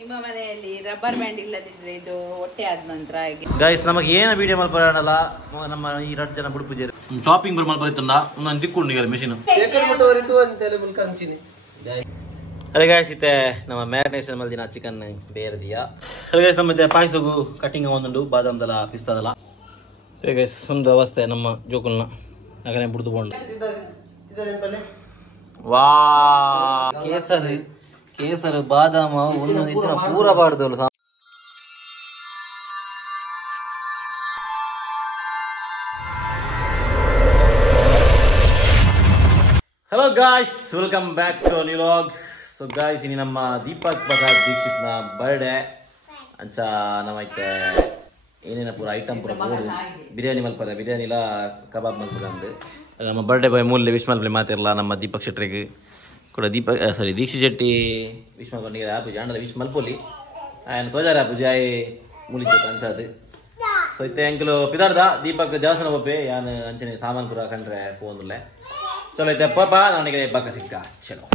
ನಿಮ್ಮ ಮನೆಯಲ್ಲಿ rubber band ಇಲ್ಲದಿದ್ರೆ ಇದು ಹೊಟ್ಟೆ ಆದ ನಂತರ ಗೈಸ್ ನಮಗೆ ಏನ ವಿಡಿಯೋ ಮಲ್ಪರಲ್ಲ ನಮ್ಮ ಈ 2 ಜನ ಬುಡು ಪೂಜೆ ಶಾಪಿಂಗ್ ಬರ್ ಮಲ್ಪರಿತಂಡ ನಾನು ದಿಕ್ಕೊಂಡು ಮೆಷಿನ್ ಅರೆ ಗೈಸ್ ಇತ್ತೆ ನಮ್ಮ ಮ್ಯಾರಿನೇಷನ್ ಮಲ್ದಿನ ಚಿಕನ್ ಬೇರೆದಿಯಾ ಅರೆ ಗೈಸ್ ನಮ್ಮ ಪಾಯಸಗು ಕಟಿಂಗ್ ಒಂದುಂಡು ಬಾದಾಮ್ ದಲ ಪಿಸ್ತಾದಲ ಅರೆ ಗೈಸ್ ಒಂದು ಅವಸ್ಥೆ ನಮ್ಮ ಜೋಕುಲ್ನ ಆಗನೆ ಬುಡ್ದು ಬೋಂಡು ವಾ ಕೇಸರ್ ಬಾದಾಮ ಒಂದು ಇದ್ರ ಪೂರ ಬಾಡ್ದಲ್ಲ. Hello guys, welcome back to new vlog. So guys ಇನ್ನು ನಮ್ಮ ದೀಪಕ್ ಪ್ರಸಾದ್ ದೀಕ್ಷಿತ್ನ ಬರ್ಡೇ ಅಂಚ ನಮ್ಮೈತೆ ಏನೇನ ಪೂರ ಐಟಮ್ ಪೂರ ಮೂರು ಬಿರಿಯಾನಿ ಮಲ್ಪದ ಬಿರಿಯಾನಿಲ ಕಬಾಬ್ ಮಲ್ಪದ ಅಂದು ನಮ್ಮ ಬರ್ಡೇ ಬಾಯ್ ಮೂಲೆ ವಿಶ್ ಮಲ್ಪಲೆ ಮಾತಿರಲ್ಲ ನಮ್ಮ ದೀಪಕ್ ಶೆಟ್ರಿಗೆ ಕೂಡ ದೀಕ್ಷಿತ್ ಶೆಟ್ಟಿ ವಿಶ್ ಮಲ್ಪನಿಗೆ ಆಪುಜಿ ಅಂಡಲ ವಿಶ್ ಮಲ್ಪೊಲಿ ఆయన ತೋಜಾರ ಆಪುಜಿ ಆಯ್ ಮೂಲಿಕೆ ಅಂಚದು. ಸೊ ಇತ್ತೆ ಎಂಕಲು ಪಿದಾರ್ದ ದೀಪಕ್ ದೇವಸ್ಥಾನ ಬಪ್ಪೆ ಯಾನು ಅಂಚನೆ ಸಾಮಾನು ಪೂರ ಕಂಡ್ರೆ ಫೋನುಲ್ಲೆ ಚಲೋ ಐತೆ ಪಾಪ ನನಗೆ ಪಕ್ಕ ಸಿಕ್ಕ ಚಲೋ.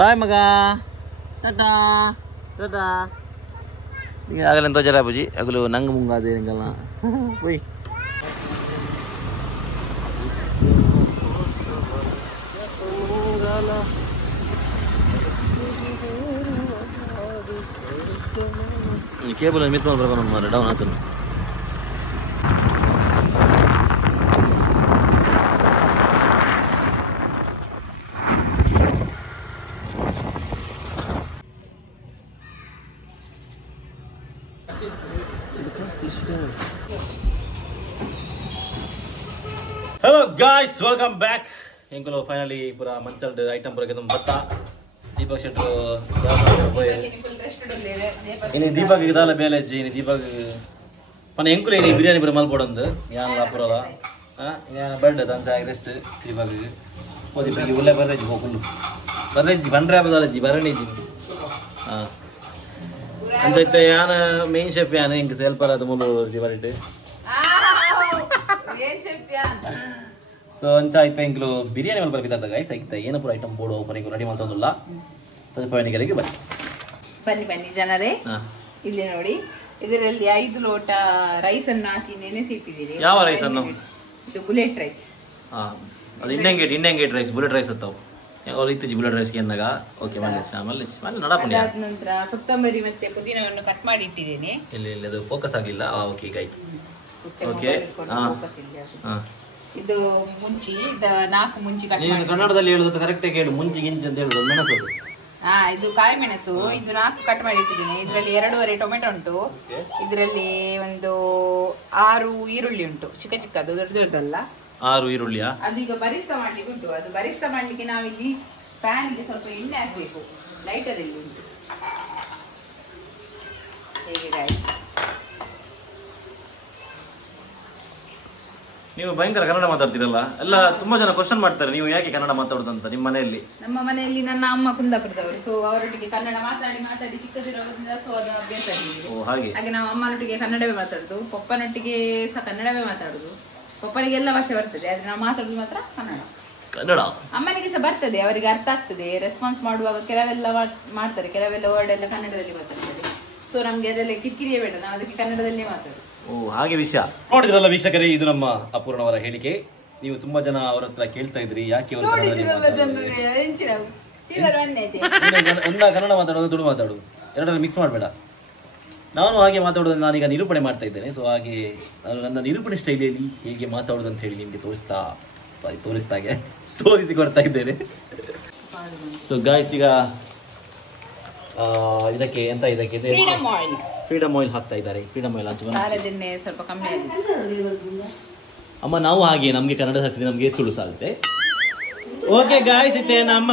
ಬಾಯ್ ಮಗ, ಟಾಟಾ ಟಾಟಾ. ಆಗಲೆಂತ ತೋಜಾರ ಆಪುಜಿ ಅಗಲು ನಂಗೆ ಮುಂಗಾದೆ ಹಿಂಗಲ್ಲ ಹೋಯ್. ಕೇಬಲ್ ಮಿಸ್ ಮಾಡ್ಬರ್ಕೊಂಡು ಡೌನ್ ಆತನು. Hello guys, welcome back. ಹೆಂಗಲು ಫೈನಲಿ ಪೂರ ಮಂಚಲ್ಡ್ ಐಟಮ್ ಪೂರ ಗೆದ್ದು ಬತ್ತ ದೀಪಕ್ ಶೆಟ್ರು ಇನ್ನು ದೀಪಕ್ ಇದಾಲ ಬೇಲೆ ಅಜ್ಜಿ ಇನ್ನು ದೀಪಕ್ ಪನ ಎಂಕುಲು ಏನು ಬಿರಿಯಾನಿ ಬರ ಮಲ್ಪಡೊಂದು ಯಾನ ಪೂರಲ್ಲ ಯಾನ ಬರ್ಡ್ ಅಂತ ರೆಸ್ಟ್ ದೀಪಕ್ ದೀಪಕ್ ಒಳ್ಳೆ ಬರ್ರಜ್ಜಿ ಹೋಗುಲು ಬರ್ರಜ್ಜಿ ಬಂಡ್ರೆ ಹಬ್ಬದಜ್ಜಿ ಬರಣಜ್ಜಿ ಹಾಂ ಅಂಚೈತೆ ಯಾನ ಮೇನ್ ಶೆಫ್ ಯಾನ ಹಿಂಗೆ ಸೇಲ್ಪರ್ ಅದು ಮೂಲು ಬರಿಟ್ಟು ಸೊ ಅಂಚ ಐತೆ ಎಂಕ್ಲು ಬಿರಿಯಾನಿ ಮಲ್ಪರ ಬಿದ್ದಾದ ಗೈಸ್ ಐತೆ ಏನ ಪೂರ ಐಟಮ್ ಬೋರ್ಡು ಓಪನಿಂಗ್ ರೆಡಿ ಮಾಡ್ತಂದಿಲ್ಲ ತಜಪಾಯನಿಗೆರೆಗೆ ಬನ್ನಿ ಜನರೇ. ಇಲ್ಲಿ ನೋಡಿ, ಇದರಲ್ಲಿ 5 ಲೋಟ ರೈಸ್ ಅನ್ನು ಹಾಕಿ ನೆನೆಸಿಟ್ಟಿದ್ದೀರಿ. ಯಾವ ರೈಸ್ ಅನ್ನು? ಇದು ಬುಲೆಟ್ ರೈಸ್. ಅದು Indian gate rice bullet rice ಅತ್ತವು ಅವ್ರು ಇತ್ತೀಚೆ ಬುಲೆಟ್ ರೈಸ್ ಎನ್ನಾಗ ಓಕೆ ಮಾಡಿ ಆಮೇಲೆ ನಡಪಣಿ. ಅದಾದ ನಂತರ ಕೊತ್ತಂಬರಿ ಮತ್ತೆ ಪುದೀನವನ್ನು ಕಟ್ ಮಾಡಿ ಇಟ್ಟಿದ್ದೀನಿ. ಇಲ್ಲಿ ಅದು ಫೋಕಸ್ ಆಗಿಲ್ಲ. ಓಕೆ ಈಗ ಆಯ್ತು. ಓಕೆ ಇದು ಮುಂಚಿ 4 ಮುಂಚಿ ಕಟ್ ಮಾಡಿ. ಕನ್ನಡದಲ್ಲಿ ಹೇಳುದು ಕರೆಕ್ಟ್ ಆಗಿ ಹೇಳು. ಮುಂಚಿ ಗಿಂಚಿ ಅಂತ ಹೇಳುದು ಮೆಣಸು. ಇದು ಕಾಯಿ ಮೆಣಸು. ಇದು 4 ಕಟ್ ಮಾಡಿ ಇಟ್ಟಿದ್ದೀನಿ. ಇದರಲ್ಲಿ 2.5 ಟೊಮೆಟೊ ಉಂಟು. ಇದರಲ್ಲಿ ಒಂದು 6 ಈರುಳ್ಳಿ ಉಂಟು, ಚಿಕ್ಕದು ದೊಡ್ಡದಲ್ಲ. 6 ಈರುಳ್ಳಿಯಾ? ಅದು ಈಗ ಬರಿಸ್ತಾ ಮಾಡ್ಲಿಕ್ಕೆ ಉಂಟು. ಅದು ಬರಿಸ್ತಾ ಮಾಡ್ಲಿಕ್ಕೆ ನಾವಿಲ್ಲಿ ಪ್ಯಾನ್ಗೆ ಸ್ವಲ್ಪ ಎಣ್ಣೆ ಹಾಕ್ಬೇಕು. ಲೈಟರಲ್ಲಿ ಉಂಟು ಹೇಗೆ ಗಾಯ್ಸ್. ನೀವು ಭಯಂಕರ ಕನ್ನಡ ಮಾತಾಡ್ತೀರಲ್ಲ. ಎಲ್ಲ ತುಂಬಾ ಜನ ಕ್ವಶನ್ ಮಾಡ್ತಾರೆ ನೀವು ಯಾಕೆ ಕನ್ನಡ ಮಾತಾಡುದಂತ ನಿಮ್ಮ ಮನೆಯಲ್ಲಿ. ನಮ್ಮ ಮನೆಯಲ್ಲಿ ನನ್ನ ಅಮ್ಮ ಕುಂದಾಪುರದವರು. ಸೊ ಅವರೊಟ್ಟಿಗೆ ಕನ್ನಡ ಮಾತಾಡಿ ಚಿಕ್ಕದಿರೋದ್ರಿಂದ ಸೊ ಅದು ಅಭ್ಯಾಸ ಆಗಿದೆ. ಹಾಗೆ ನಾವು ಅಮ್ಮನೊಟ್ಟಿಗೆ ಕನ್ನಡವೇ ಮಾತಾಡುದು, ಪಪ್ಪನೊಟ್ಟಿಗೆ ಸಹ ಕನ್ನಡವೇ ಮಾತಾಡುದು. ಪಪ್ಪನಿಗೆ ಎಲ್ಲ ಭಾಷೆ ಬರ್ತದೆ, ಆದ್ರೆ ನಾವು ಮಾತಾಡುದು ಮಾತ್ರ ಕನ್ನಡ. ಅಮ್ಮನಿಗೆ ಸಹ ಬರ್ತದೆ, ಅವರಿಗೆ ಅರ್ಥ ಆಗ್ತದೆ. ರೆಸ್ಪಾನ್ಸ್ ಮಾಡುವಾಗ ಕೆಲವೆಲ್ಲ ಮಾಡ್ತಾರೆ, ಕೆಲವೆಲ್ಲ ವರ್ಡ್ ಎಲ್ಲ ಕನ್ನಡದಲ್ಲಿ ಮಾತಾಡ್ತಾರೆ. ಸೊ ನಮ್ಗೆ ಅದೆಲ್ಲ ಕಿರಿಕಿರಿಯೇ ಬೇಡ, ನಾವು ಅದಕ್ಕೆ ಕನ್ನಡದಲ್ಲೇ ಮಾತಾಡುದು. ಹಾಗೆ ವಿಷಯ. ನೋಡಿದ್ರಲ್ಲ ವೀಕ್ಷಕರೇ, ಇದು ನಮ್ಮ ಅಪೂರ್ಣವರ ಹೇಳಿಕೆ. ನೀವು ತುಂಬಾ ಜನ ಅವರ ಹತ್ರ ಕೇಳ್ತಾ ಇದ್ರಿ ಯಾಕೆ ಅವರು ಕನ್ನಡ ಮಾತಾಡೋದು ತುಳು ಮಾತಾಡು ಎರಡರಲ್ಲಿ ಮಿಕ್ಸ್ ಮಾಡಬೇಡ. ನಾನು ಹಾಗೆ ಮಾತಾಡೋದು ನಾನೀಗ ನಿರೂಪಣೆ ಮಾಡ್ತಾ ಇದ್ದೇನೆ. ಸೊ ಹಾಗೆ ನಾನು ನನ್ನ ನಿರೂಪಣೆ ಸ್ಟೈಲಲ್ಲಿ ಹೇಗೆ ಮಾತಾಡೋದು ಅಂತ ಹೇಳಿ ನಿಮಗೆ ತೋರಿಸಿಕೊಡ್ತಾ ಇದ್ದೇನೆ. ಸೊ ಗಾಯ್ಸ್, ಈಗ ಇದಕ್ಕೆ ಎಂತ ಇದಕ್ಕೆ ಫ್ರೀಡಮ್ ಆಯಿಲ್ ಹಾಕ್ತಾ ಇದ್ದಾರೆ. ಫ್ರೀಡಮ್ ಆಯಿಲ್ ಸ್ವಲ್ಪ ಕಮ್ಮಿ ಆಗಿದೆ ಅಮ್ಮ. ನಾವು ಹಾಗೆ ನಮ್ಗೆ ಕನ್ನಡ ಸಾಕ್ತಿದೆ, ನಮ್ಗೆ ತುಳು ಸಾಗುತ್ತೆ. ಓಕೆ ಗಾಯ್ಸ್, ಇತ್ತೆ ನಮ್ಮ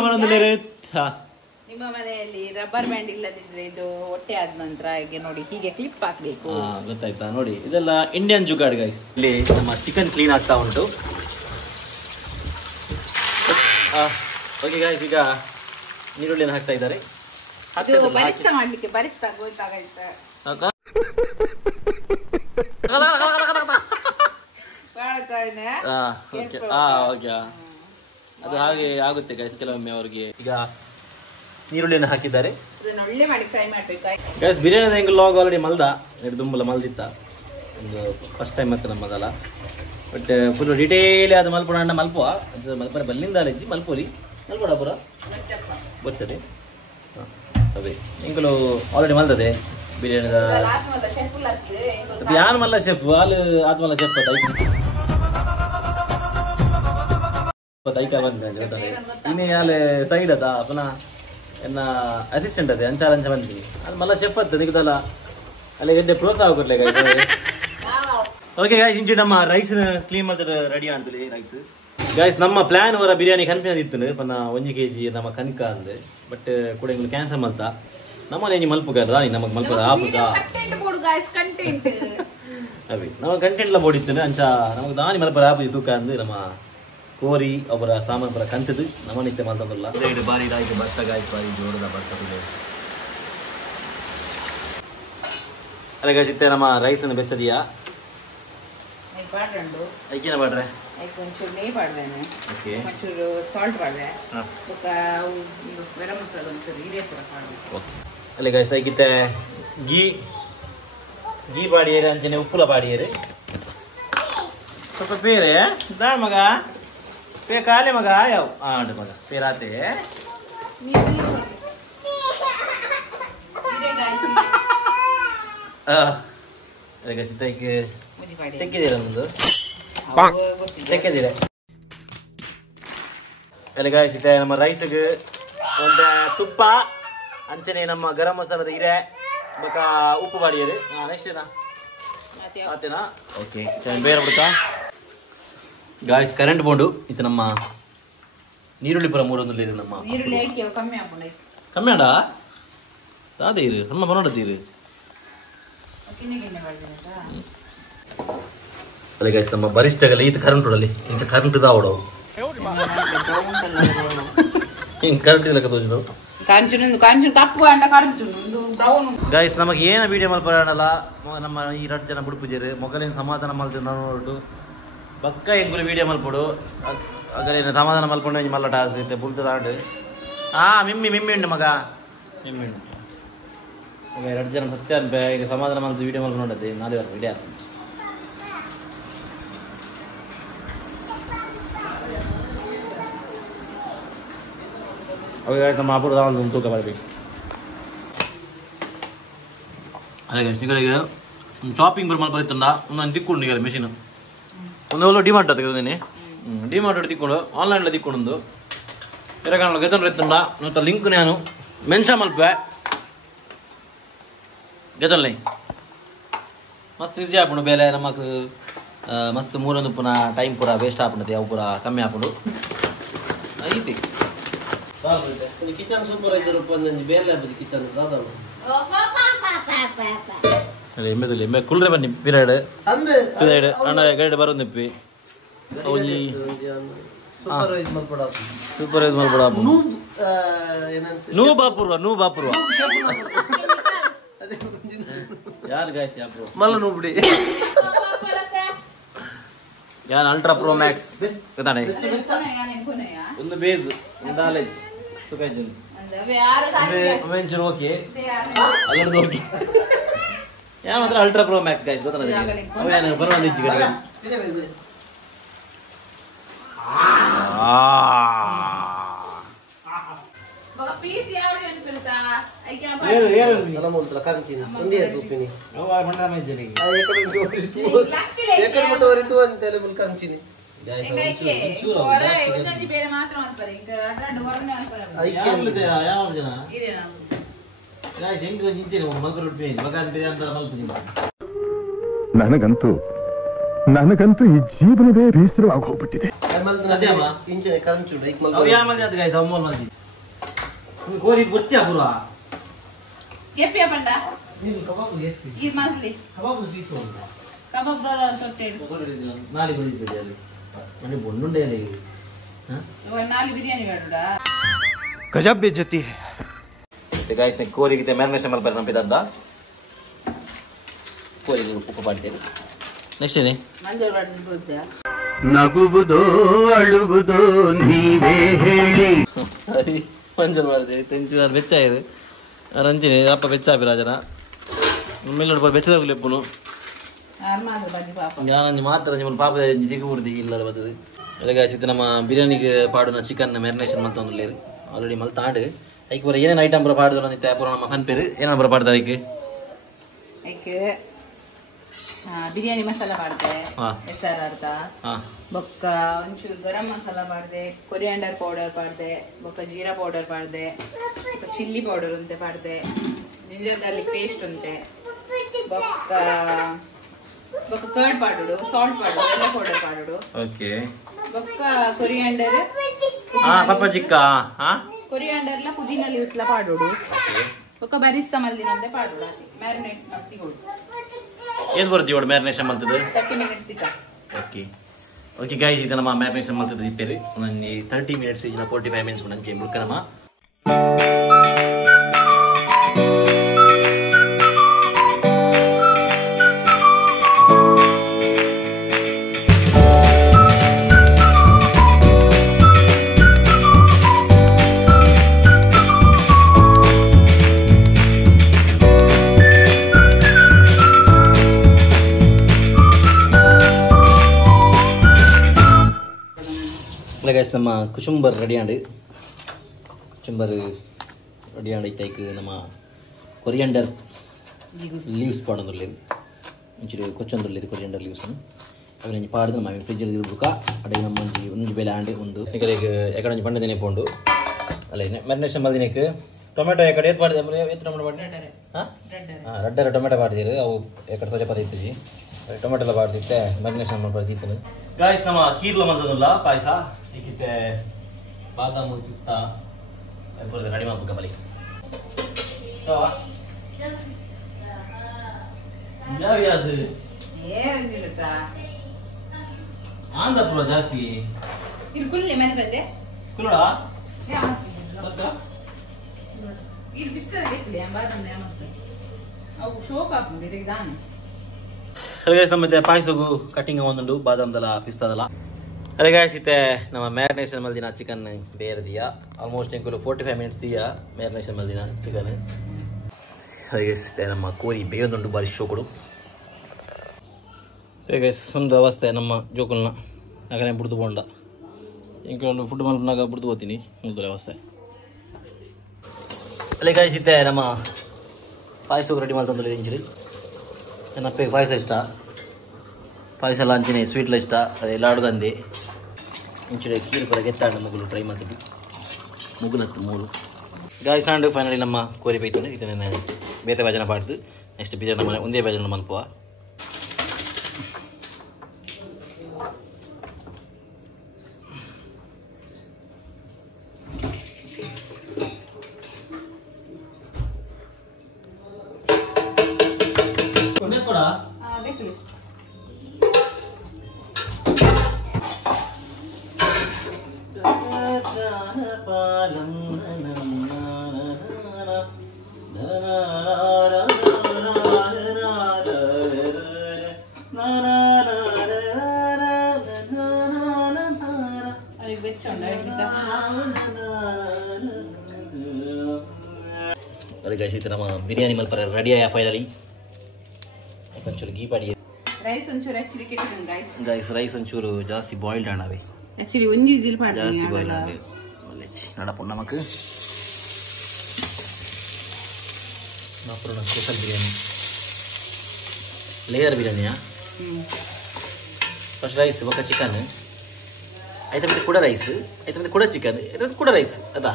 ನಿಮ್ಮ ಮನೆಯಲ್ಲಿ ರಬ್ಬರ್ ಬ್ಯಾಂಡ್ ಇಲ್ಲದಿದ್ರೆ ಇದು ಹೊಟ್ಟೆ ಆದ ನಂತರ ಹೀಗೆ ನೋಡಿ, ಹೀಗೆ ಕ್ಲಿಪ್ ಹಾಕ್ಬೇಕು. ಗೊತ್ತಾಯ್ತಾ? ನೋಡಿ, ಇದೆಲ್ಲ ಇಂಡಿಯನ್ ಜುಗಾಡ್ ಗೈಸ್. ಇಲ್ಲಿ ನಮ್ಮ ಚಿಕನ್ ಕ್ಲೀನ್ ಆಗ್ತಾ ಉಂಟು. ಓಕೆ ಗಾಯ್ಸ್, ಈಗ ನೀರುಳ್ಳಿಯನ್ನು ಹಾಕ್ತಾ ಇದ್ದಾರೆ. ಬರಿಸ್ತಾ ಮಾಡ್ಲಿಕ್ಕೆ ಬರಿಸ್ತಾ ಗೊತ್ತಾಗೈತೆ. ಓಕೆ ಅದು ಹಾಗೆ ಆಗುತ್ತೆ ಗೈಸ್ ಕೆಲವೊಮ್ಮೆ ಅವ್ರಿಗೆ. ಈಗ ನೀರುಳ್ಳಿಯನ್ನು ಹಾಕಿದ್ದಾರೆ ಒಳ್ಳೆ ಮಾಡಿ ಫ್ರೈ ಮಾಡ್ಬೇಕು ಗೈಸ್. ಬಿರಿಯಾನಿ ಹೆಂಗೆ ಲಾಗ್ ಆಲ್ರೆಡಿ ಮಲ್ದ ಎರಡು ದುಂಬಲ ಮಲ್ದಿತ್ತ ಒಂದು ಫಸ್ಟ್ ಟೈಮ್ ಮತ್ತೆ ನಮ್ಮದಲ್ಲ. ಬಟ್ ಫುಲ್ ಡೀಟೇಲ್ ಅದು ಮಲ್ಪೋಣ ಅಣ್ಣ ಮಲ್ಪುವ ಮಲ್ಪರ ಬಲ್ಲಿಂದ ಅಲೆಜ್ಜಿ ಮಲ್ಪೋಲಿ ಮಲ್ಪೋಡ ಪುರ ಬರ್ಸರಿ ಅದೇ ಇಂಕಲು ಆಲ್ರೆಡಿ ಮಲ್ತದೆ ಬಿರಿಯಾನಿದ ಯಾನ್ ಮಲ್ಲ ಶೆಫ್ ಹಾಲು ಆತ್ಮಲ್ಲ ಶೆಫ್ ತೈಕ ಬಂದ ಇನ್ನೇ ಹಾಲು ಸೈಡ್ ಅದ ಪುನಃ ಎನ್ನ ಅಸಿಸ್ಟೆಂಟ್ ಅದೇ ಅಂಚಾರ ಅಂಚ ಬಂದಿ ಅದು ಮಲ್ಲ ಶೆಫ್ ಅದ ನಿಗದಲ್ಲ ಅಲ್ಲಿ ಎಡ್ಡೆ ಪ್ರೋತ್ಸಾಹ ಕೊಡ್ಲೆ ಓಕೆ ಗಾಯ್ಸ್ ಇಂಚೆ ನಮ್ಮ ರೈಸ್ ಕ್ಲೀನ್ ಮಾಡ್ತದ ರೆಡಿ ಆಗ್ತದೆ ರೈಸ್ ಗಾಯ್ಸ್. ನಮ್ಮ ಪ್ಲಾನ್ ಹೊರ ಬಿರಿಯಾನಿ ಕನ್ಫ್ಯೂಸ್ ಇತ್ತು ಪನ್ನ 1 kg ನಮ್ಮ ಕನಕ ಅಂದೆ ಬಟ್ ಕೂಡ ಇಂಗ್ಲು ಕ್ಯಾನ್ಸಲ್ ಮಲ್ತ ನಮ್ಮನೆ ಮಲ್ಪುಗಾರ ನಮಗೆ ಮಲ್ಪದ ಆಪುದ ಅವಿ ನಮ್ಮ ಕಂಟೆಂಟ್ ಎಲ್ಲ ಬೋಡಿತ್ತು ಅಂಚ ನಮಗೆ ದಾನಿ ಮಲ್ಪರ ಆಪುಜಿ ತೂಕ ಅಂದು ನಮ್ಮ ಕೋರಿ ಅವರ ಸಾಮಾನು ಪರ ಕಂತದ್ದು ನಮ್ಮ ನಿತ್ಯ ಮಲ್ತದಲ್ಲ ಬಾರಿ ರಾಯ್ತು ಬರ್ಸ ಗಾಯ್ಸ್ ಬಾರಿ ಜೋರದ ಬರ್ಸದೆ ಅಲ್ಲ ಗಾಯ್ಸ್ ಇತ್ತೆ ನಮ್ಮ ರೈಸನ್ನು ಬೆಚ್ಚದಿಯಾ ಐಕೇನ ಮಾಡ್ರೆ ಒಂಚೂರು ನೆಯ್ ಪಾಡ್ದೇನೆ ಒಂಚೂರು ಸಾಲ್ಟ್ ಪಾಡ್ದೆ ಗರಂ ಮಸಾಲ ಒಂಚೂರು ಹಿರಿಯ ಪುರ ಪಾಡ್ಬೇಕು. ಅಲ್ಲೇ ಗಾಯ್ಸ್ ಐಕಿತ್ತೆ ಗೀ ಪಾಡಿಯೇರಿ ಅಂಚನೆ ಉಪ್ಪುಲ ಪಾಡಿಯೇರಿ ಸ್ವಲ್ಪ ಬೇರೆ ದಾಳ್ ಮಗ ಪೇ ಕಾಲೆ ಮಗ ಯಾವ ಆಂಡ್ ಮಗ ಪೇರಾತೆ ಅಲ್ಲೇ ಗಾಯ್ಸ್ ಇತ್ತೈಕೆ ತೆಕ್ಕಿದ್ದೀರ ಒಂದು ತೆಕ್ಕಿದ್ದೀರ ಅಲ್ಲೇ ಗಾಯ್ಸ್ ಇತ್ತೆ ನಮ್ಮ ರೈಸ್ಗೆ ಒಂದು ತುಪ್ಪ ಅಂಚನೆ ನಮ್ಮ ಗರಂ ಮಸಾಲದ ಹಿರೆ ಬಕ ಉಪ್ಪು ಬಾಡಿಯರಿ ನೆಕ್ಸ್ಟ್ ಏನಾ ಆತೇನಾ ಓಕೆ ಬೇರೆ ಬಿಡ್ತಾ ಗಾಯ್ಸ್ ಕರೆಂಟ್ ಬೋಂಡು ಇದು ನಮ್ಮ ನೀರುಳ್ಳಿ ಪುರ 300 ಇದು ನಮ್ಮ ಕಮ್ಮಿ ಆಡ ಅದೇ ಇರು ನಮ್ಮ ಬನ್ನೋಡತ್ತೀರು ಅಲ್ಲೇ ಗಾಯ್ಸ್ ನಮ್ಮ ಬರಿಷ್ಠಗಲ್ಲ ಈತ ಕರೆಂಟ್ ಉಡಲಿ ಇಂಚ ಕರೆಂಟ್ ದಾವಡವು ಹಿಂಗೆ ಕರೆಂಟ್ ಇದಕ್ಕೆ ತೋರಿಸಿದವು ಗೈಸ್ ನಮಗೆ ಏನ ವಿಡಿಯೋ ಮಲ್ಪಡಲ್ಲ ನಮ್ಮ ಈ 2 ಜನ ಬುಡುಪುಜೇರು ಮೊಗಲಿನ ಸಮಾಧಾನ ಮಲ್ತು ನೋಡು ಬಕ್ಕ ಎಂಗುಲು ವಿಡಿಯೋ ಮಲ್ಪಡು ಅಗಲೇನು ಸಮಾಧಾನ ಮಲ್ಪೊಂಡು ಮಲ್ಲ ಟಾಸ್ ಐತೆ ಬುಲ್ತದ ಆಡು ಮಿಮ್ಮಿ ಉಂಡು ಮಗ ಮಿಮ್ಮಿ ಉಂಡು ಮಗ 2 ಜನ ಸತ್ಯ ಅನ್ಪೆ ಈಗ ಸಮಾಧಾನ ಮಲ್ತು ವಿಡಿಯೋ ಮಲ್ಪ ನೋಡತ್ತೆ ನಾಳೆ ವಿಡಿಯೋ ಅವಾಗ ನಮ್ಮ ಅಪುರದ ಒಂದು ತೂಕ ಬರಬೇಕು. ಅದೇ ನಿಗಳಿಗೆ ಶಾಪಿಂಗ್ ಬರ್ ಬರೀತಂಡ ಒಂದು ತಿಕ್ಕೊಂಡು ಈಗ ಮೆಷಿನ್ ಒಂದು ಒಳ್ಳೆ ಡಿಮಾರ್ಟ್ ತೆಗೆದೇನೆ ಡಿಮಾರ್ಟ್ ತಿಕ್ಕೊಂಡು ಆನ್ಲೈನ್లో ತಿಕ್ಕೊಂಡು ಇರಗಾನ ಗೆತನ್ ರೈತಂಡ ಮತ್ತು ಲಿಂಕ್ ನಾನು ಮೆನ್ಷನ್ ಮಲ್ಪೆ ಗೆತನ್ಲೈ ಮಸ್ತ್ ಈಸಿ ಆಪುಂಡು ಬೇಲೆ ನಮಗೆ ಮಸ್ತ್ 3 ಪುನಃ ಟೈಮ್ ಪೂರ ವೇಸ್ಟ್ ಆಪುಂಡತೆ ಅವು ಪೂರ ಕಮ್ಮಿ ಆಪುಂಡು ಐತಿ ಕಿಚನ್ ಸೂಪರ್ವೈಸರ್ ಬೇರೆ ಕಿಚನ್ ಎಮ್ಮೆ ಕುಳ್ರೆ ಬನ್ನಿ ಪಿರಿಯಡ್ ಅಣ್ಣ ಗೈಡ್ ಬರೋ ನಿಪ್ಪಿ ಸೂಪರ್ವೈಸ್ ಮಲ್ಪಡ ನೂ ಬಾಪುರ್ವ ಯಾರು ಗಾಯ್ಸ್ ಯಾಪ್ರು ಮಲ್ಲ ನೂಬಿಡಿ ಯಾನ್ ಅಲ್ಟ್ರಾ ಪ್ರೋ ಮ್ಯಾಕ್ಸ್ ಗೊತ್ತಾನೆ ಒಂದು ಬೇಸ್ ಒಂದು ನಾಲೆಜ್ ಸುಖಾಯ್ತು ವೆಂಚರ್ ಓಕೆ ಅಲ್ಲೊಂದು ಓಕೆ ಯಾನ್ ಮಾತ್ರ ಅಲ್ಟ್ರಾ ಪ್ರೋ ಮ್ಯಾಕ್ಸ್ ಗಾಯ್ಸ್ ಗೊತ್ತಾನೆ ಅವೇನು ಬರೋದು ಇಚ್ಚಿ ಕಡೆ ಪೀಸ್ ಯಾವುದು ಅನ್ಕೊಳ್ತಾ ನನಗಂತೂ ಈ ಜೀವನವೇ ಬೇಸರವಾಗಿ ಹೋಗ್ಬಿಟ್ಟಿದೆ. ಕೋರಿ ಬರ್ತೀಯ ಪೂರ್ವ ಎಪ್ಪಿಯ ಬಂಡ ಈ ಮಂತ್ಲಿ ಕಬಾಬ್ ದರ ನಾಳೆ ಬಂದಿದ್ದೆ ಅಲ್ಲಿ ಮನೆ ಬೊಂಡುಂಡೆ ಅಲ್ಲಿ ನಾಳೆ ಬಿರಿಯಾನಿ ಬೇಡ ಗಜಬ್ ಬೇಜತಿ ಮತ್ತೆ ಗಾಯ್ಸ್ ಕೋರಿಗೆ ಮ್ಯಾರಿನೇಷನ್ ಮಾಡ್ತಾರೆ ನಮ್ಮ ಪಿದಾರ್ದ ಕೋರಿಗೆ ಉಪ್ಪು ಪಾಡ್ತೇನೆ ನೆಕ್ಸ್ಟ್ ಏನೇ ಮಂಜೂರು ನಗುವುದೋ ಅಳುವುದೋ ನೀವೇ ಹೇಳಿ. ಸರಿ ಮಂಜಲ್ ಮಾಡಿದೆ ತೆಂಚು ಬೆಚ್ಚ ಇದೆ ರಂಜಿನಿ ಅಪ್ಪ ಬೆಚ್ಚ ರಾಜನ ಮೇಲೋಡು ಬೆಚ್ಚದಾಗ ಲೆಪ್ಪುನು ഞാനഞ്ച് മാത്രം നമ്മൾ പാപ്പ ജിക്ക് കൊടുത്തി ഇല്ലാതെ പറ്റത് എല്ലാം ನಮ್ಮ ಬಿರಿಯಾನಿಗೆ ಪಾಡುನ ಚಿಕನ್ ಮ್ಯಾರಿನೇಷನ್ ಅಂತ ಒಂದಿಲ್ಲ ಆಲ್ರೆಡಿ ಮಲ್ ತಾಂಡು ಐಕ್ ಬರ ಏನೇನು ಐಟಮ್ ಬರ ಪಾಡ್ದು ಅಂದಿತ್ತೆ ಪೂರ ನಮ್ಮ ಕನ್ ಪೇರು ಏನೇನು ಬರ ಪಾಡ್ತಾರೆ ಐಕ್ ಬಿರಿಯಾನಿ ಮಸಾಲ ಪಾಡ್ದೆ ಹೆಸರು ಅರ್ಧ ಬೊಕ್ಕ ಒಂಚೂರು ಗರಂ ಮಸಾಲ ಪಾಡ್ದೆ ಕೊರಿಯಾಂಡರ್ ಪೌಡರ್ ಪಾಡ್ದೆ ಬೊಕ್ಕ ಜೀರಾ ಪೌಡರ್ ಪಾಡ್ದೆ ಚಿಲ್ಲಿ ಪೌಡರ್ ಉಂಟೆ ಪಾಡ್ದೆ ಜಿಂಜರ್ ಗಾರ್ಲಿಕ್ ಪೇಸ್ಟ್ ಉಂಟೆ ಬೊಕ್ಕ ಬೊಕ್ಕ ಕರ್ಡ್ ಪಾಡುಡು ಸಾಲ್ಟ್ ಪಾಡುಡು ಎಲ್ಲ ಪೌಡರ್ ಪಾಡುಡು ಓಕೆ ಬೊಕ್ಕ ಕೊರಿಯಾಂಡರ್ ಪಪ್ಪ ಚಿಕ್ಕ ಕೊರಿಯಾಂಡರ್ಲ ಪುದೀನ ಲೀವ್ಸ್ಲ ಪಾಡುಡು ಬೊಕ್ಕ ಬರಿಸ್ತಾ ಮಲ್ದಿನಂತೆ ಪಾಡುಡು ಮ್ಯಾರಿನೇಟ್ ಮಾಡ್ತಿ ಕೊಡು ಏನು ಬರ್ತೀವಿ ಒಟ್ಟು ಮ್ಯಾರಿನೇಷನ್ ಮಾಡ್ತದೆ 30 ಮಿನಿಟ್ಸ್ ದಿಕ್ಕ ಓಕೆ ಓಕೆ ಗೈಸ್ ಇದು ನಮ್ಮ ಮ್ಯಾರಿನೇಷನ್ ಮಾಡ್ತದೆ ಇಪ್ಪೇರಿ ನನಗೆ 30 ಮಿನಿಟ್ಸ್ ಇಲ್ಲ 45 ಮಿನಿಟ್ಸ್ ನನಗೆ ಮುಳ್ಕನಮ್ಮ ನಮ್ಮ ಕುಚುಂಬರ್ ರೆಡಿಯಾண்டு ಐತೈಕ್ ನಮ್ಮ ಕೊರಿಯಾಂಡರ್ ಲೀವ್ಸ್ ಪಾಡೋದಿಲ್ಲ ಒಂಚೂರು ಕೊಚ್ಚೊಂದಿಲ್ಲ ಕೊರಿಯಾಂಡರ್ ಲೀವ್ಸ್ ಅవి ಪಾಡ್ದು ನಮ್ಮ ಫ್ರಿಜ್ಜಲ್ಲಿ ಇರ್ಬೇಕು ಅಡೆ ನಮ್ಮ ಒಂಜಿ ಬೇಲೆ ಆಂಡೆ ಒಂದು ಎಕಡೆ ಒಂಜಿ ಪಂಡ ದಿನ ಪೋಂಡು ಅಲ್ಲ ಮ್ಯಾರಿನೇಷನ್ ಮಲ್ದಿನಕ್ಕೆ ಟೊಮೆಟೊ ಎಕಡೆ ಏತ್ ಪಾಡಿದೆ ಏತ್ ಟೊಮೆಟೊ ಪಾಡಿ ರಡ್ಡರ ಟೊಮೆಟೊ ಪಾಡ್ದಿರು ಅವು ಎಕಡೆ ಸೊಜೆ ಪದ ಇತ್ತಿಜಿ ಟೊಮೆಟೊ ಎಲ್ಲ ಪಾಡ್ದಿತ್ತೆ ಮ್ಯಾರಿನೇಷನ್ ಮಾಡ್ತಿತ್ತು ಗಾಯ್ಸ್ ನಮ್ಮ ಕೀರ್ಲ ಮಂದಲ್ಲ ಪಾಯಸ ಈಗಿತ್ತೆ ಬಾದಾಮು ಪಿಸ್ತಾ ರೆಡಿ ಮಾಡ್ಬೇಕು ಬಲಿ ಯಾವ್ದು ಆಂಧ್ರಪುರ ಜಾಸ್ತಿ ಕುಳ್ಳೆ ಮನೆ ಬಂದೆ ಕುಲ್ಲಡ ಇದು ಬಿಸ್ತದೆ ಬಾದಾಮಿ ಅವು ಶೋಕ್ ಹಾಕೊಂಡು ದಾನ ಮತ್ತೆ ಪಾಯಸಗೂ ಕಟಿಂಗ್ ಒಂದುಂಡು ಬಾದಾಮ್ದಲ್ಲ ಪಿಸ್ತಾದಲ್ಲ ಅದೇ ಗಾಯಿಸಿತ್ತೆ ನಮ್ಮ ಮ್ಯಾರಿನೇಷನ್ ಮಲ್ದಿನ ಚಿಕನ್ ಬೇರೆದಿಯ ಆಲ್ಮೋಸ್ಟ್ ಇಂಕಲು 45 ಮಿನಿಟ್ಸ್ ದಿಯ ಮ್ಯಾರಿನೇಷನ್ ಮಲ್ದಿನ ಚಿಕನ್ ಅದೇ ನಮ್ಮ ಕೋರಿ ಬೇಯೊಂದುಂಡು ಬಾರಿ ಶೋಕುಡು ಹೇಗೆ ಒಂದು ಅವಸ್ಥೆ ನಮ್ಮ ಜೋಕುಲ್ನ ಯಾಕಂದ್ರೆ ಬಿಡ್ದು ಬೋಂಡ ಇಂಕಲು ಫುಡ್ ಮಲ್ಪನಾಗ ಬಿಡ್ದು ಹೋಗ್ತೀನಿ ಒಂದು ಅವಸ್ಥೆ ಅಲ್ಲೇ ಗಾಯಿಸಿತ್ತೆ ನಮ್ಮ ಪಾಯಸಕ್ಕೆ ರೆಡಿ ಮಾಡ್ತಂದ್ರೆ ಇಂಜರಿ ನನ್ನ ಅಪ್ಪಗೆ ಪಾಯಸ ಇಷ್ಟ ಪಾಯಸ ಎಲ್ಲ ಅಂಚಿನ ಸ್ವೀಟ್ಲ ಇಷ್ಟ ಅದೆಲ್ಲ ಆಡೋದಂದೆ ಇಂಚುಡೆ ಕೀರು ಪರ ಗೆತ್ತಾಡು ಮುಗುಲು ಟ್ರೈ ಮಾಡ್ತಿದ್ವಿ ಮುಗುಲತ್ತು ಮೂರು ಗಾಯಸಾಂಡು ಫೈನಲಿ ನಮ್ಮ ಕೋರಿ ಬೈತಂಡು ಇದನ್ನ ಬೇತೆ ಭಜನ ಪಾಡ್ದು ನೆಕ್ಸ್ಟ್ ಬಿಜನ ಮನೆ ಒಂದೇ ಭಜನ ಮಲ್ಪುವ ನಮ್ಮ ಬಿರಿಯಾನಿ ಮಲ್ಪರ ರೆಡಿ ಆಯ ಫೈನಲಿ ಒಂಚೂರು ಗೀ ಪಾಡಿ ರೈಸ್ ಒಂಚೂರು ಆಕ್ಚುಲಿ ಕೆಟ್ಟಿದೆ ಗೈಸ್ ರೈಸ್ ಒಂಚೂರು ಜಾಸ್ತಿ ಬಾಯ್ಲ್ಡ್ ಆಣವೆ ಆಕ್ಚುಲಿ ಒಂದು ವಿಸಿಲ್ ಪಾಡಿ ಜಾಸ್ತಿ ಬಾಯ್ಲ್ಡ್ ಆಣವೆ ಒಳ್ಳೆಚಿ ನಡಪ ನಮಕ್ ನಾಪುರನ ಸ್ಪೆಷಲ್ ಬಿರಿಯಾನಿ ಲೇಯರ್ ಬಿರಿಯಾನಿಯಾ ಫಸ್ಟ್ ರೈಸ್ ಬೊಕ್ಕ ಚಿಕನ್ ಐತೆ ಮತ್ತೆ ಕೂಡ ರೈಸ್ ಐತೆ ಮತ್ತೆ ಕೂಡ ಚಿಕನ್ ಐತೆ ಕೂಡ ರೈಸ್ ಅದಾ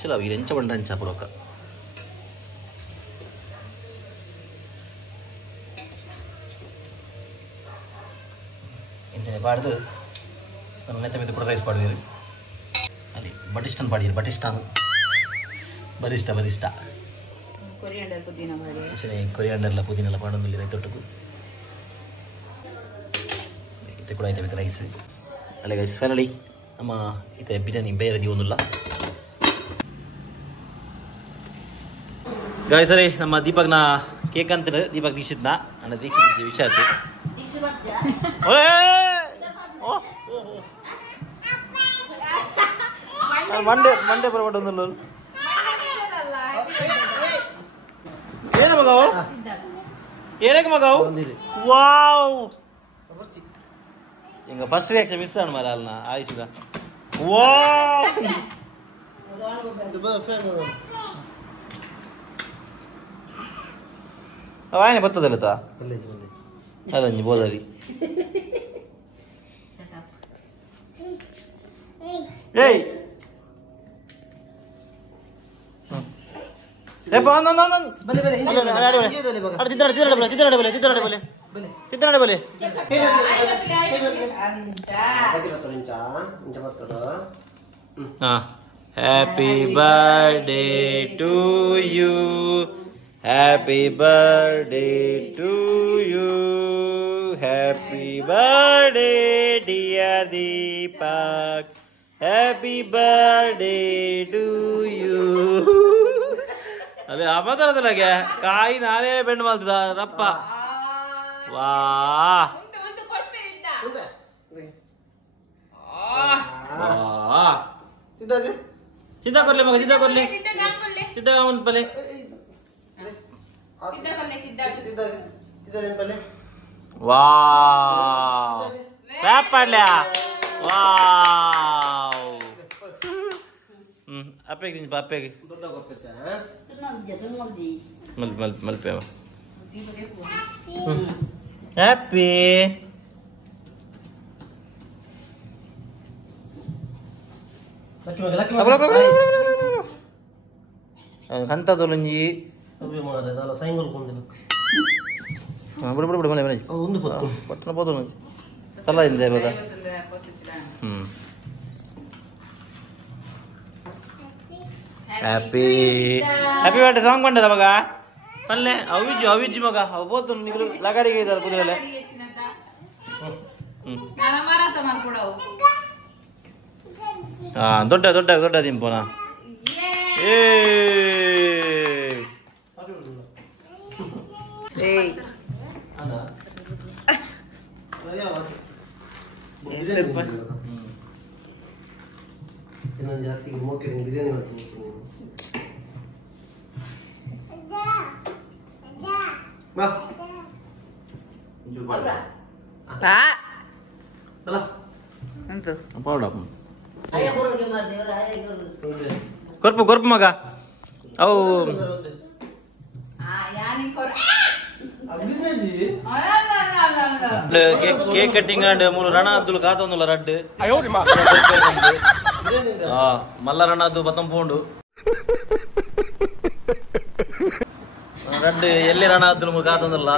ಚಲೋ ಈಗ ಎಂಚ ಬಂಡ ಅಂಚ ಪುರೋಕ ಎಂಚನೆ ಪಾಡ್ದು ಒಂದು ಮೆತ್ತ ಮೆತ್ತ ಕೂಡ ರೈಸ್ ಪಾಡಿದಿರಿ ಅಲ್ಲಿ ಬಟಿಸ್ಟನ್ ಪಾಡಿದಿರಿ ಬಟಿಸ್ಟಾನ್ ಬರಿಷ್ಟ ಕೊರಿಯಾಂಡರ್ ಪುದೀನ ಮಾಡಿ ಸರಿ ಕೊರಿಯಾಂಡರ್ಲ ಪುದೀನ ಎಲ್ಲ ಪಾಡೋದಿಲ್ಲ ತೊಟ್ಟಕು ಇದು ಕೂಡ ಐತೆ ಮೆತ್ತ ರೈಸ್ ಅಲ್ಲೇ ಗೈಸ್ ಫೈನಲಿ ನಮ್ಮ ಇದೆ ಬಿರಿಯಾನಿ ಬೇರೆ ದಿವೊಂದಿಲ್ಲ ಗಾಯ್ ಸರಿ ನಮ್ಮ ದೀಪಕ್ನ ಕೇಕ್ ಅಂತ ದೀಪಕ್ ದೀಕ್ಷಿತ್ನ ಅಣ್ಣ ದೀಕ್ಷಿತ್ ವಿಷಯ ಆಯ್ತು ಮಂಡೆ ಮಂಡೆ ಬರಬಾರ್ದು ಏನ ಮಗವು ಏನಕ್ಕೆ ಮಗವು ವಾವ್ ಹಿಂಗ ಫಸ್ಟ್ ರಿಯಾಕ್ಷನ್ ಮಿಸ್ ಆಣ ಮರ ಅಲ್ಲ ಆಯ್ಸಿದ ವಾವ್ ಅವಾಯನೆ ಬರ್ತದಲ್ಲ ತಾ ಅಲ್ಲ ಬೋದರಿ ಏಯ್ happy birthday to you happy birthday to you happy birthday dear Deepak happy birthday to you ಅದೇ ಅಬದರದೊಳಗೆ ಕಾಯಿ ನಾನೇ ಬೆಂಡ್ ಮಾಡ್ತಿದ್ದ ರಪ್ಪ ವಾ ಚಿಂತ ಕೊರ್ಲಿ ಮಗ ಚಿಂತ ಕೊರ್ಲಿ ಚಿಂತ ಪಲ್ಲೆ ವಾ ಕ್ಲಾಪ್ ಮಾಡ್ಲ್ಯಾ ವಾವ್ ಅಪ್ಪೆಗೆ ತಿಂಪ ಅಪ್ಪೆಗೆ ಮಲ್ಪೆ ಹ್ಯಾಪಿ ಕಂತದೊಂಜಿ ಬಿಡು ಬಿಡು ಬಿಡು ಮನೆ ಮನೆ ಪಟ್ಟಣ ಪೋದು ತಲ್ಲ ಇಲ್ಲದೆ ಇವಾಗ ಹ್ಯಾಪಿ ಹ್ಯಾಪಿ ಬರ್ಡೇ ಸಾಂಗ್ ಬಂಡದ ಮಗ ಪಲ್ಲೆ ಅವಿಜ್ಜು ಮಗ ಅವು ಬೋದು ನೀವು ಲಗಾಡಿಗೆ ಇದ್ದಾರೆ ಕುದುರೆಲೆ ದೊಡ್ಡ ದೊಡ್ಡ ದೊಡ್ಡ ದಿಂಪುನ ಜಾತಿಗೆ ಮೋಕೆ ಬಿರಿಯಾನಿ ಮಾಡ್ತೀನಿ ಕೊರ್ಪು ಕೊರ್ಪು ಮಗ ಅವು ಕೇಕ್ ಕಟ್ಟಿಂಗ್ ಅಂಡ್ ಮೂರು ರಣ ಅದ್ದುಲು ಕಾತೊಂದುಲ್ಲ ರಡ್ಡು ಮಲ್ಲ ರಣ ಅದ್ದು ಪತ್ತಂಪೋಂಡು ರಡ್ಡು ಎಲ್ಲಿ ರಣ ಅದ್ದುಲು ಮೂರು ಕಾತೊಂದಲ್ಲ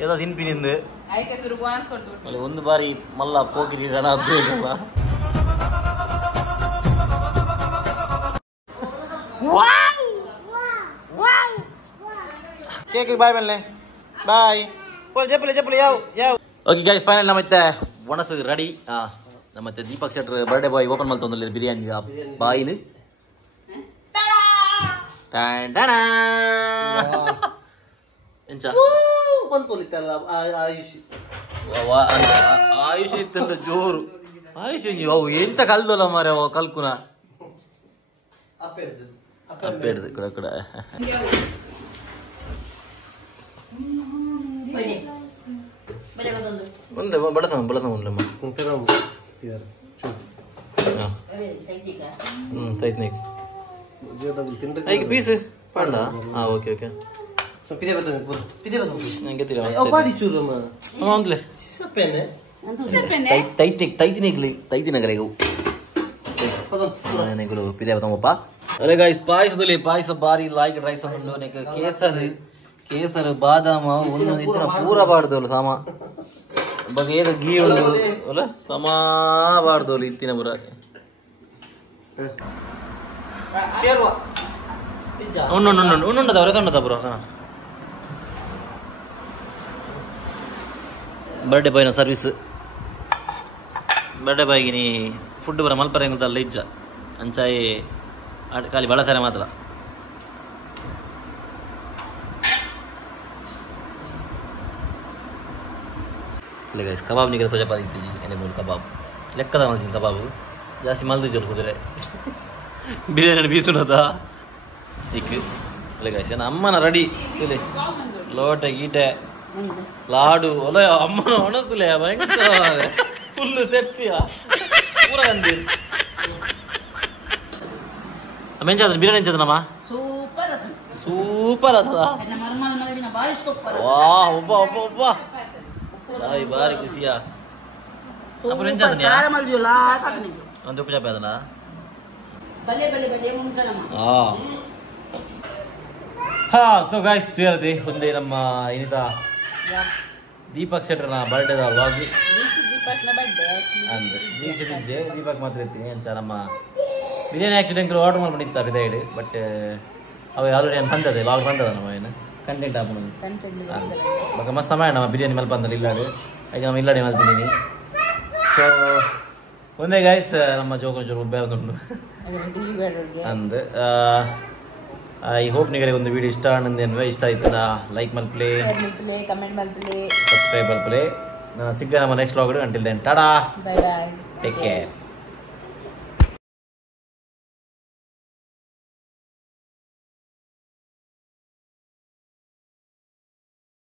ಏದ ತಿನ್ಪಿನಿಂದು ಒಂದು ಬಾರಿ ಮಲ್ಲ ಪೋಕಿರಿ ರಣ ಅದ್ದು ಇಲ್ಲ ಕೇಕ್ ಬಾಯ್ ಮೇಲೆ ಬಾಯ್ ಜಪ್ಪಲಿ ಜಪ್ಪಲಿ ಯಾವ ಓಕೆ ಗೈಸ್ ಫೈನಲ್ ನಮ್ಮತ್ತೆ ಒಣಸು ರೆಡಿ ನಮ್ಮತ್ತೆ ದೀಪಕ್ ಶೆಟ್ರ್ ಬರ್ಡೇ ಬಾಯ್ ಓಪನ್ ಮಾಡ್ತೊಂದಿಲ್ಲ ಬಿರಿಯಾನಿ ಬಾಯಿಲು ಎಂಚ ಆಯುಷ್ ಇತ್ತಂತ ಜೋರು ಆಯುಷ್ ಅವು ಎಂಚ ಕಲ್ದಲ್ಲ ಮಾರೆ ಅವ ಕಲ್ಕುನ ಅಪ್ಪೆಡ್ದು ಕೂಡ ಕೂಡ ಒಂದೇ ಬಡತನ ಬಡತನ ಒಂದಮ್ಮ ತೈತ್ನೇಕ್ ಐದು ಪೀಸ್ ಪಾಂಡ ಹಾಂ ಓಕೆ ಓಕೆ ಪಾಯಸದಲ್ಲಿ ಪಾಯಸ ಬಾರಿ ಲಾಯ್ಕ್ ರೈಸ್ ಕೇಸರ್ ಕೇಸರ್ ಬಾದಾಮ ಒಂದು ಪೂರ ಬಾರ್ದವಲ್ಲ ಸಮ ಬಗ್ಗೆ ಏದು ಗೀ ಉಂಡು ಅಲ್ಲ ಸಮ ಬಾರ್ದವಲ್ಲ ಇತ್ತಿನ ಪೂರ ಉಣ್ಣುಂಡದ ತೊಂಡದ ಪುರ ಬರ್ಡೇ ಬಾಯ್ನ ಸರ್ವಿಸ್ ಬರ್ಡೇ ಬಾಯ್ಗೆ ನೀ ಫುಡ್ ಬರ ಮಲ್ಪರ ಹೆಂಗಲ್ಲ ಇಜ್ಜ ಅಂಚಾಯಿ ಖಾಲಿ ಬಳಸರೆ ಮಾತ್ರ ಇಲ್ಲ ಗೈಸ್ ಕಬಾಬ್ ನಿಗರ ತೊಜಪಾದ ಇತ್ತೀಜಿ ಎಣ್ಣೆ ಮೂಲ ಕಬಾಬ್ ಲೆಕ್ಕದ ಮಾಡ್ತೀನಿ ಕಬಾಬು ಜಾಸ್ತಿ ಮಲ್ದು ಜೋಲ್ ಕುದುರೆ ಬಿರಿಯಾನಿ ಬೀಸುನದ ಇಕ್ ಇಲ್ಲ ಗೈಸ್ ಏನ ಅಮ್ಮನ ರೆಡಿ ಇಲ್ಲಿ ಲೋಟೆ ಗೀಟೆ ಲಾಡು ಒಲ ಅಮ್ಮನ ಒಣತುಲೆ ಭಯಂಕರ ಫುಲ್ಲು ಸೆಟ್ಟಿಯ ಪೂರ ಅಂದಿ ಮೆಂಚಾದ ಬಿರಿಯಾನಿ ಎಂಚದನಮ್ಮ ಸೂಪರ್ ಅದ ವಾ ಒಬ್ಬ ಒಬ್ಬ ಒಬ್ಬ ಬಾರಿ ಬಾರಿ ಖುಷಿಯಾ ಅಪ್ಪ ಎಂಚದನ ಒಂದು ಉಪ್ಪು ಚಾಪೆ ಅದನ ಹಾ ಸೊ ಗಾಯ್ಸ್ ಸೇರದೆ ಒಂದೇ ನಮ್ಮ ಏನಿದ ದೀಪಕ್ ಶೆಟ್ಟರ್ನ ಬರ್ಡೇದ ವ್ಲಾಗ್ ಅಂದ್ರೆ ದೀಪಕ್ ಮಾತ್ರ ಇರ್ತೀನಿ ಅಂಚ ನಮ್ಮ ಬಿರಿಯಾನಿ ಆ್ಯಕ್ಚುಲಿ ಆರ್ಡರ್ ಮಾಡಿ ಬಂದಿತ್ತ ಬಿದಾಯಿಡು ಬಟ್ ಅವ ಆಲ್ರೆಡಿ ಏನು ಬಂದದೆ ಲಾಗ್ ಬಂದದ ನಮ್ಮ ಏನು ಕಂಟೆಂಟ್ ಹಾಕೊಂಡು ಬಕ ಮಸ್ತ್ ಸಮಯ ನಮ್ಮ ಬಿರಿಯಾನಿ ಮಲ್ಪ ಅಂದ್ರೆ ಇಲ್ಲಾಡು ಹಾಗೆ ನಮ್ಮ ಇಲ್ಲಾಡಿ ಮಲ್ತಿದ್ದೀನಿ ಸೊ ಒಂದೇ ಗಾಯ್ಸ್ ನಮ್ಮ ಜೋಗ ಜೋರು ಬೇರೆ ಉಂಟು ಅಂದು ಐ ಹೋಪ್ ನಿಮಗೆ ಒಂದು ವಿಡಿಯೋ ಇಷ್ಟ ಅನ್ನೋದೇನು ಇಷ್ಟ ಆಯ್ತು ಲೈಕ್ ಮಲ್ಪ್ಲೇ ಕಮೆಂಟ್ ಮಲ್ಪ್ಲೇ ಸಬ್ಸ್ಕ್ರೈಬ್ ಮಲ್ಪ್ಲೇ ನಾನು ಸಿಗ್ಗ ನಮ್ಮ next vlog until then tata bye bye take care